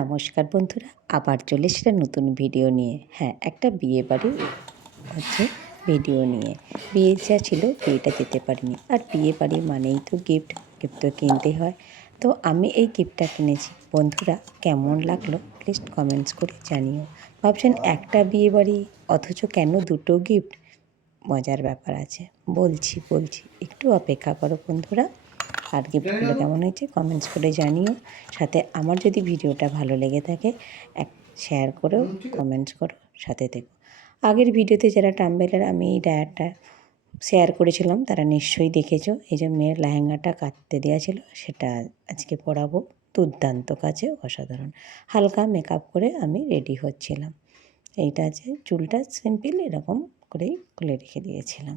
নমস্কার বন্ধুরা, আবার চলে এসেছে নতুন ভিডিও নিয়ে। হ্যাঁ একটা বিয়ে বাড়ি হচ্ছে ভিডিও নিয়ে। বিয়ে যা ছিল, বিয়েটা যেতে পারিনি। আর বিয়ে বাড়ি মানেই তো গিফট গিফট তো কিনতে হয়। তো আমি এই গিফটটা কিনেছি। বন্ধুরা, কেমন লাগল? প্লিজ কমেন্টস করে জানিও। ভাবছেন একটা বিয়ে বাড়ি, অথচ কেন দুটো গিফট মজার ব্যাপার আছে। বলছি বলছি, একটু অপেক্ষা করো বন্ধুরা। আর গিফটগুলো কেমন হয়েছে কমেন্টস করে জানিও। সাথে আমার যদি ভিডিওটা ভালো লেগে থাকে, এক শেয়ার করো কমেন্টস করো, সাথে থেকো। আগের ভিডিওতে যারা টাম্বেলের আমি এই ডায়ারটা শেয়ার করেছিলাম, তারা নিশ্চয়ই দেখেছ। এই যে মেয়ের লেহেঙ্গাটা কাটতে দেওয়া ছিল, সেটা আজকে পরাবো। দুর্দান্ত কাছে অসাধারণ। হালকা মেকআপ করে আমি রেডি হচ্ছিলাম। এইটা আছে, চুলটা সিম্পল এরকম করেই খুলে রেখে দিয়েছিলাম।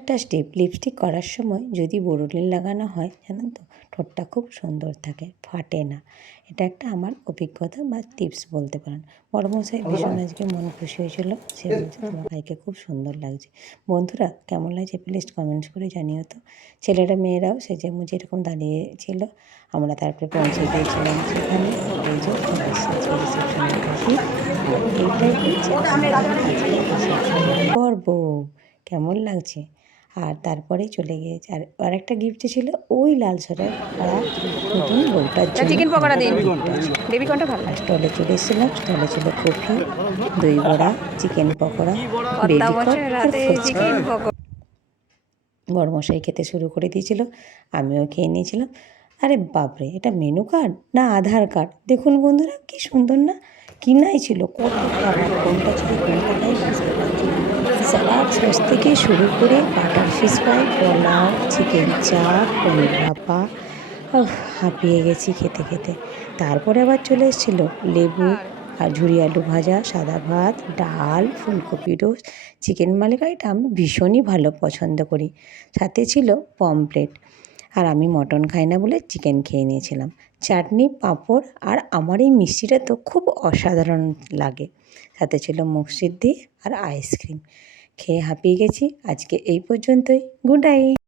একটা স্টেপ লিপস্টিক করার সময় যদি বোরোলিন লাগানো হয় জানেন তো ঠোঁটটা খুব সুন্দর থাকে ফাটে না এটা একটা আমার অভিজ্ঞতা বা টিপস বলতে পারেন বড় মশাই ভীষণ আজকে মন খুশি হয়েছিল সে বলছে তোমার ভাইকে খুব সুন্দর লাগছে বন্ধুরা কেমন লাগছে প্লিজ কমেন্টস করে জানিও তো ছেলেরা মেয়েরাও সেজে মুজে এরকম দাঁড়িয়েছিল আমরা তারপরে পৌঁছে গিয়েছিলাম সেখানে এই যে রিসেপশনে গর্ব কেমন লাগছে আর তারপরে চলে গিয়েছে। আর আর একটা গিফট ছিল ওই লাল সরের নতুন বউটার জন্য। চিকেন পকোড়া দিন। বেবি কর্নটা ভালো। স্টলে চলে এসেছিলাম। স্টলে ছিল কফি দই বড়া চিকেন পকোড়া চিকেন পকোড়া? বড়মশাই খেতে শুরু করে দিয়েছিল আমিও খেয়ে নিয়েছিলাম। আরে বাপরে এটা মেনু কার্ড না আধার কার্ড দেখুন বন্ধুরা কি সুন্দর না? কিনাই ছিল কত খাবার কোনটা ছিল, কোনটা নাই বুঝতে পারছি স্যালাড সস থেকে শুরু করে butter fish fry, pulao, chicken chaap, paneer ভাপা হাঁপিয়ে গেছি খেতে খেতে। তারপরে আবার চলে এসেছিল লেবু আর ঝুরি আলু ভাজা, সাদা ভাত, ডাল, ফুলকপি রোস্ট চিকেন মালাইকারিটা আমি ভীষণই ভালো পছন্দ করি। সাথে ছিল পমপ্লেট আর আমি মটন খাই না বলে চিকেন খেয়ে নিয়েছিলাম। চাটনি, পাঁপড় আর আমার এই মিষ্টিটা তো খুব অসাধারণ লাগে। সাথে ছিল মুখ সিদ্ধি আর আইসক্রিম খেয়ে হাঁপিয়ে গেছি। আজকে এই পর্যন্তই। Good night